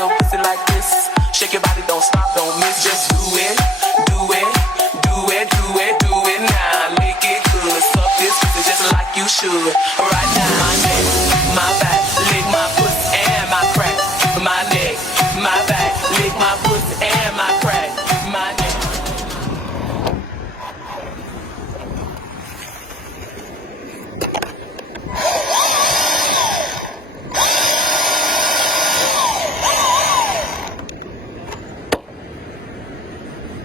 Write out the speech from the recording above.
Your pussy like this, shake your body, don't stop, don't miss, just do it, do it, do it, do it, do it now, make it good, suck this pussy just like you should.